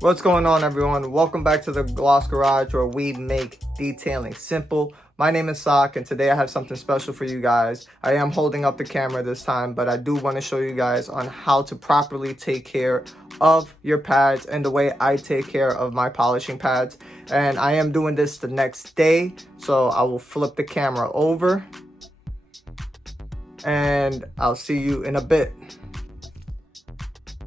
What's going on, everyone? Welcome back to the Gloss Garage, where we make detailing simple. My name is Sak, and today I have something special for you guys. I am holding up the camera this time, but I do want to show you guys on how to properly take care of your pads and the way I take care of my polishing pads. And I am doing this the next day, so I will flip the camera over and I'll see you in a bit.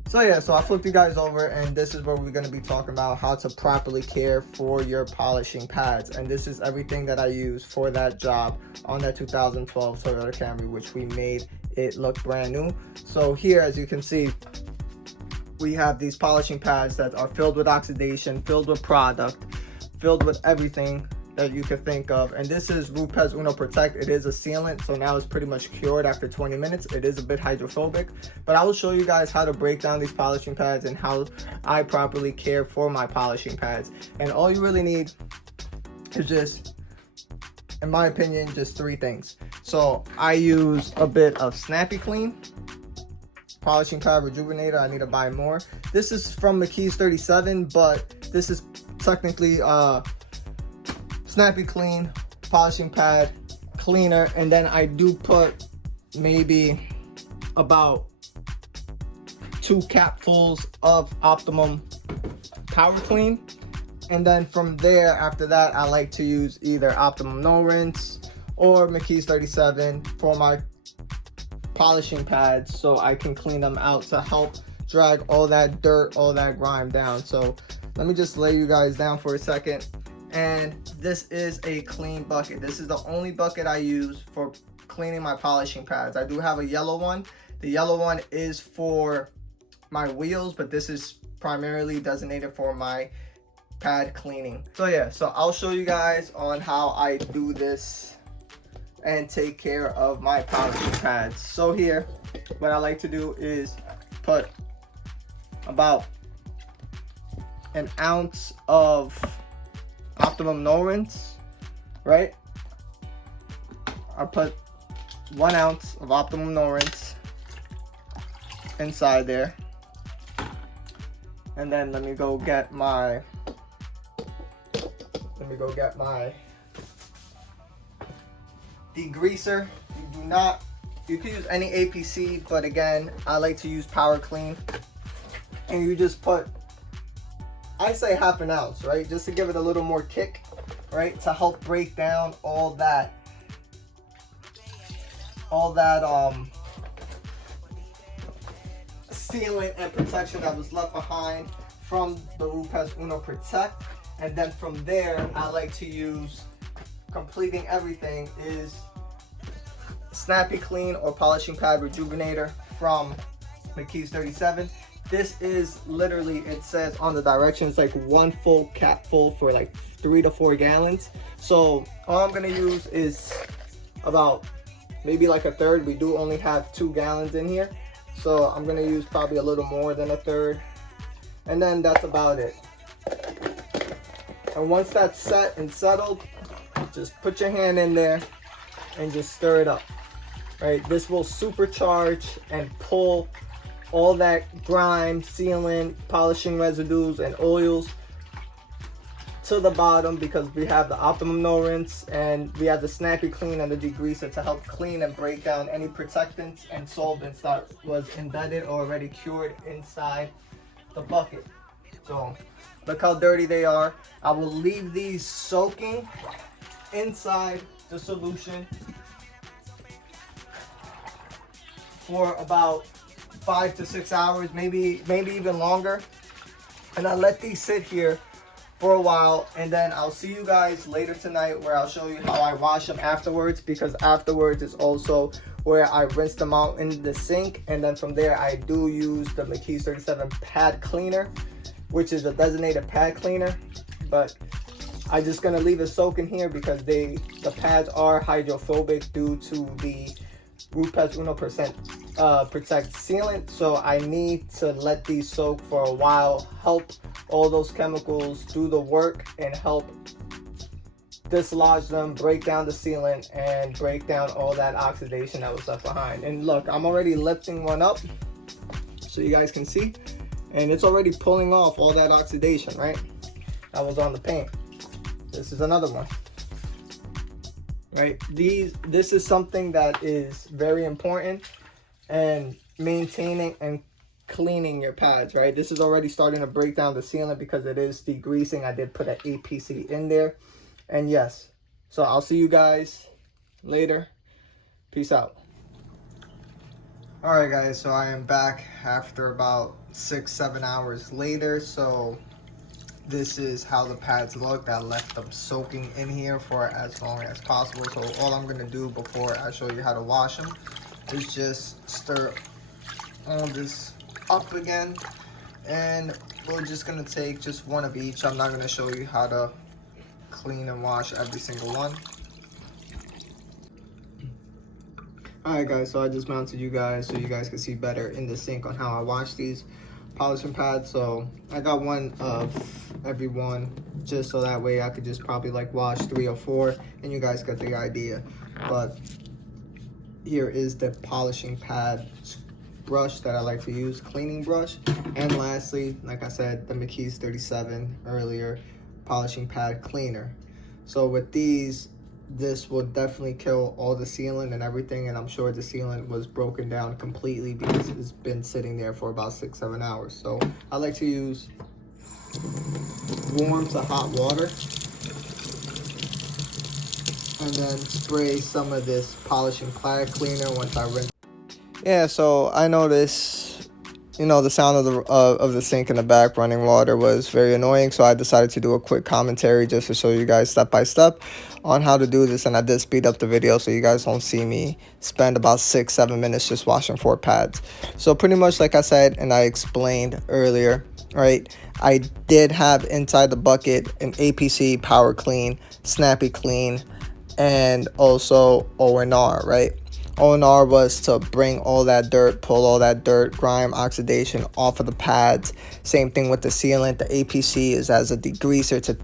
So I flipped you guys over, and this is where we're going to be talking about how to properly care for your polishing pads. And this is everything that I use for that job on that 2012 Toyota Camry, which we made it look brand new. So here, as you can see, we have these polishing pads that are filled with oxidation, filled with product, filled with everything that you could think of. And this is Rupes Uno Protect. It is a sealant, so now it's pretty much cured after 20 minutes. It is a bit hydrophobic, but I will show you guys how to break down these polishing pads and how I properly care for my polishing pads. And all you really need is just, in my opinion, just three things. So I use a bit of Snappy Clean, Polishing Pad Rejuvenator. I need to buy more. This is from McKees 37, but this is technically Snappy Clean, polishing pad cleaner, and then I do put maybe about 2 capfuls of Optimum Power Clean. And then from there, after that, I like to use either Optimum No Rinse or McKees 37 for my polishing pads, so I can clean them out to help drag all that dirt, all that grime down. So let me just lay you guys down for a second. And this is a clean bucket. This is the only bucket I use for cleaning my polishing pads. I do have a yellow one. The yellow one is for my wheels, but this is primarily designated for my pad cleaning. So I'll show you guys on how I do this and take care of my polishing pads. So here, what I like to do is put about an ounce of Optimum No Rinse, right? I put 1 ounce of Optimum No Rinse inside there. And then let me go get my degreaser. You can use any APC, but again, I like to use Power Clean. And you just put, I say half an ounce, right? Just to give it a little more kick, right? To help break down all that sealant and protection that was left behind from the Rupes Uno Protect. And then from there, I like to use, completing everything, is Snappy Clean or Polishing Pad Rejuvenator from McKees 37. This is literally, it says on the directions, like 1 full capful for like 3 to 4 gallons. So all I'm gonna use is about maybe like a third. We do only have 2 gallons in here, so I'm gonna use probably a little more than a third. And then that's about it. And once that's set and settled, just put your hand in there and just stir it up, right? This will supercharge and pull all that grime, sealant, polishing residues, and oils to the bottom, because we have the Optimum No Rinse and we have the Snappy Clean and the degreaser to help clean and break down any protectants and solvents that was embedded or already cured inside the bucket. So look how dirty they are. I will leave these soaking inside the solution for about 5 to 6 hours, maybe even longer. And I let these sit here for a while, and then I'll see you guys later tonight, where I'll show you how I wash them afterwards, because afterwards is also where I rinse them out in the sink. And then from there, I do use the McKees 37 pad cleaner, which is a designated pad cleaner, but I'm just gonna leave it soaking here because the pads are hydrophobic due to the Rupes Uno Protect sealant. So I need to let these soak for a while, help all those chemicals do the work and help dislodge them, break down the sealant, and break down all that oxidation that was left behind. And look, I'm already lifting one up so you guys can see. and it's already pulling off all that oxidation, right? That was on the paint. This is another one, right? This is something that is very important, and maintaining and cleaning your pads, right? This is already starting to break down the sealant because it is degreasing. I did put an APC in there, and yes, so I'll see you guys later. Peace out. All right, guys, so I am back after about 6-7 hours later. So this is how the pads look. I left them soaking in here for as long as possible. So all I'm gonna do before I show you how to wash them is just stir all this up again, and we're just gonna take just one of each. I'm not gonna show you how to clean and wash every single one. Alright guys, so I just mounted you guys so you guys can see better in the sink on how I wash these polishing pads. So I got one of every one, just so that way I could just probably like wash 3 or 4 and you guys get the idea. But here is the polishing pad brush that I like to use, cleaning brush. And lastly, like I said, the McKees 37 earlier polishing pad cleaner. So with these, this will definitely kill all the sealant and everything, and I'm sure the sealant was broken down completely because it's been sitting there for about 6-7 hours. So I like to use warm to hot water and then spray some of this polishing pad cleaner once I rinse. Yeah, so I noticed, you know, the sound of the sink in the back running water was very annoying, so I decided to do a quick commentary just to show you guys step by step on how to do this. And I did speed up the video so you guys don't see me spend about 6-7 minutes just washing 4 pads. So pretty much like I said and I explained earlier, right, I did have inside the bucket an APC power clean, snappy clean, and also ONR, right? ONR was to bring all that dirt, pull all that dirt, grime, oxidation off of the pads. Same thing with the sealant. The APC is as a degreaser to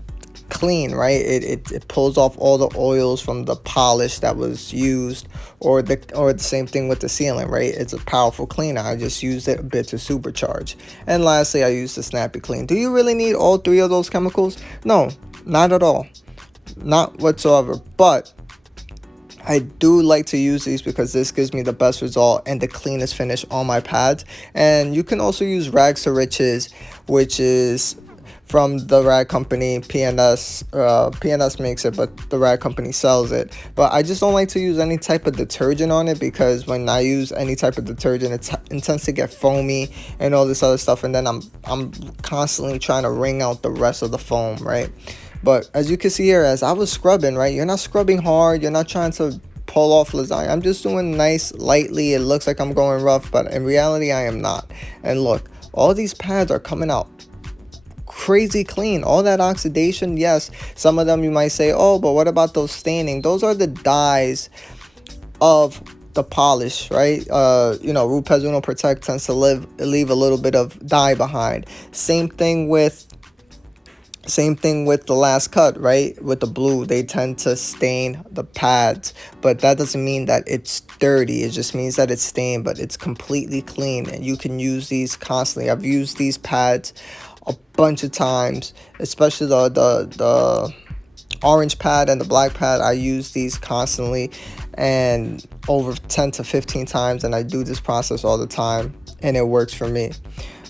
clean, right? It pulls off all the oils from the polish that was used, or the same thing with the sealant, right? It's a powerful cleaner. I just used it a bit to supercharge. And lastly, I used the snappy clean. Do you really need all 3 of those chemicals? No, not at all, not whatsoever. But I do like to use these because this gives me the best result and the cleanest finish on my pads. And you can also use rags to riches, which is from the rag company PNS. PNS makes it, but the rag company sells it. But I just don't like to use any type of detergent on it, because when I use any type of detergent, it tends to get foamy and all this other stuff, and then I'm constantly trying to wring out the rest of the foam, right? But as you can see here, as I was scrubbing, right, you're not scrubbing hard, you're not trying to pull off lasagna. I'm just doing nice, lightly. It looks like I'm going rough, but in reality I am not. And look, all these pads are coming out crazy clean. All that oxidation, yes, some of them you might say, oh, but what about those staining? Those are the dyes of the polish, right? You know, Root Pez Uno Protect tends to leave a little bit of dye behind. Same thing with the last cut, right? With the blue, they tend to stain the pads, but that doesn't mean that it's dirty. It just means that it's stained, but it's completely clean, and you can use these constantly. I've used these pads a bunch of times, especially the orange pad and the black pad. I use these constantly, and over 10 to 15 times, and I do this process all the time, and it works for me.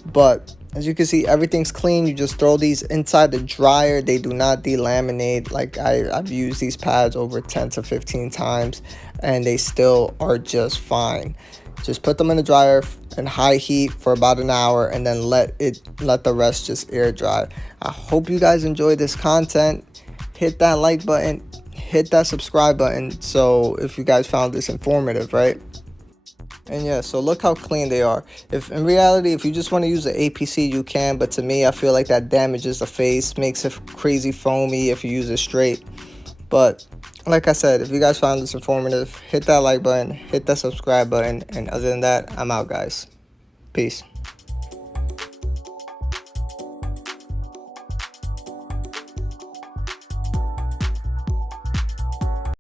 But as you can see, everything's clean. You just throw these inside the dryer. They do not delaminate. Like I've used these pads over 10 to 15 times, and they still are just fine. Just put them in the dryer in high heat for about an hour, and then let the rest just air dry. I hope you guys enjoyed this content. Hit that like button, hit that subscribe button, so if you guys found this informative, right? And yeah, so look how clean they are. If in reality, if you just want to use the APC, you can, but to me, I feel like that damages the face, makes it crazy foamy if you use it straight. But like I said, if you guys found this informative, hit that like button, hit that subscribe button, and other than that, I'm out, guys. Peace.